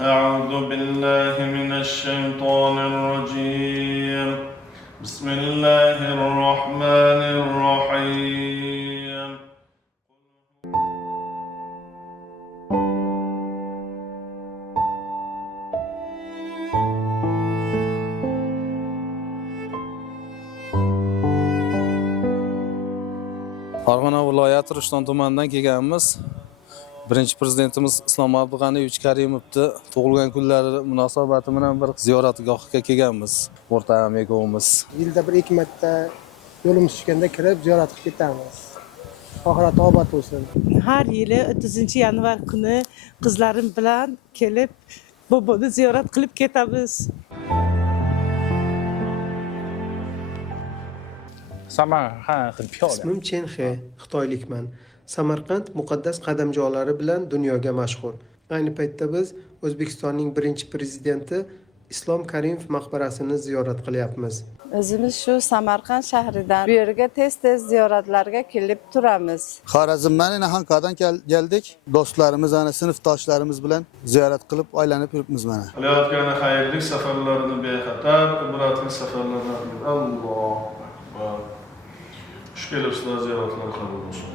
أعوذ بالله من الشيطان الرجيم بسم الله الرحمن الرحيم Farg'ona viloyati Rishton tumanidan kelganmiz. Birinchi prezidentimiz Islom Abdug'aniyevich Karimovning tug'ilgan kunlari munosabati bilan bir ziyoratgohga kelganmiz. O'rtag'am ikkovimiz. Yilda bir ikki marta yo'limiz tushganda kirib ziyorat qilib ketamiz. Oxirati obod bo'lsin. Har yili 30-yanvar kuni qizlarim bilan kelib boboni ziyorat qilib ketamiz. Samarqand 很漂亮。 Ismim Chen He, Xitoylikman. Samarqand muqaddas qadamjolar bilan dunyoga mashhur. Ayni paytda biz O'zbekistonning birinchi prezidenti Islom Karimov maqbarasini ziyorat qilyapmiz. O'zimiz shu Samarqand shahridan bu yerga tez-tez ziyoratlarga kelib turamiz. Xorazmdan Anqaradan geldik. Do'stlarimiz, sinfdoshlarimiz bilan ziyorat qilib, aylanib yuribmiz mana. Qilayotgan xayrlik safarlarini bexatar, ibratli safarlardan Alloh akbar. Xush kelibsizlar, ziyoratlar qabul bo'lsin.